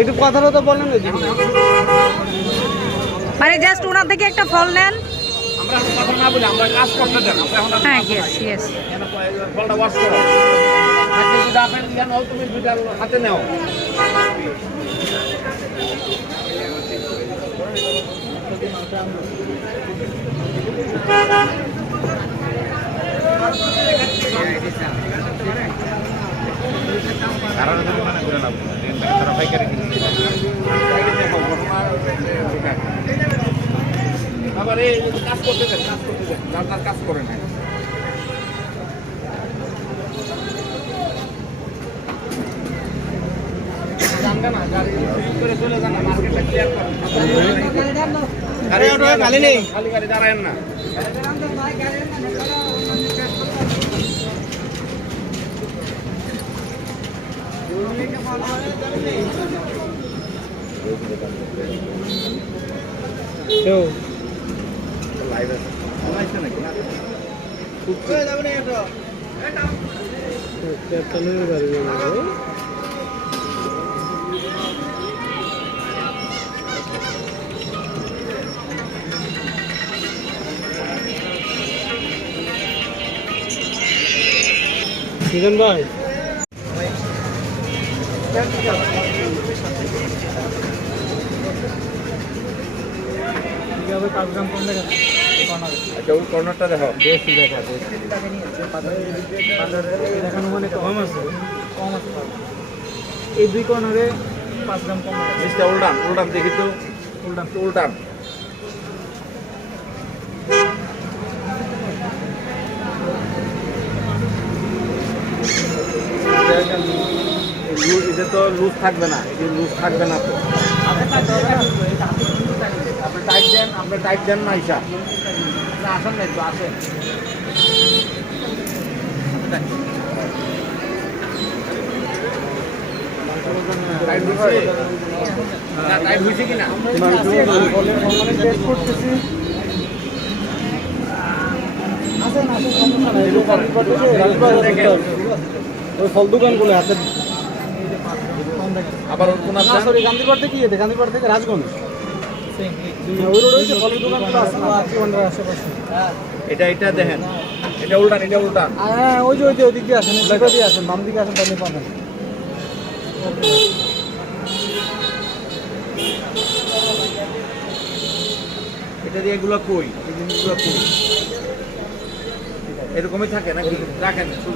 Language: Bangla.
একটু কথাটা তো বলেন না। মানে জাস্ট ওনার থেকে একটা ফল নেন। আমরা কথা না বলি, আমরা কাজ করতে দেন। হ্যাঁ, ইয়েস ইয়েস। ফলটা ওয়াশ করো। তাকে যদি আপেল নাও, তুমি দুইটা হাতে নাও। কারণ মনে করে না, তারা পাইকারি আবার এই কাজ করতে দেন, যার কাজ করে না। খালি গাড়ি দাঁড়ায়েন না। সুজন ভাই, কর্নারটা দেখো, দেখানো মানে কম আছে, কম আছে। এই দুই কর্নারে 5 গ্রাম কম আছে। জিনিসটা উল্টান উল্টান, দেখি তো উল্টান। এটা তো লুজ থাকবে না, এটা লুজ থাকবে না তো। আপনি টাইট দেন, আপনি টাইট দেন না হিসাব। আসেন না, একটু আসেন। টাইট হয়েছে কিনা ওই ফল দোকানগুলো হাতে আবার গান্ধীপাড় থেকে গান্ধীপাড় থেকে রাজগঞ্জ ওই রোড হয়েছে ফলের দোকানগুলো আছে না আশেপাশে। এটা দেখেন, এটা উল্টান, এটা উল্টান। হ্যাঁ, ওই যে ওই দিক দিয়ে আসেন, দিয়ে আসেন, বাম দিকে আসেন, তাহলে পাবেন। এটা দিয়ে এগুলো কই, এই জিনিসগুলো কই, এরকমই থাকে নাকি? রাখেন।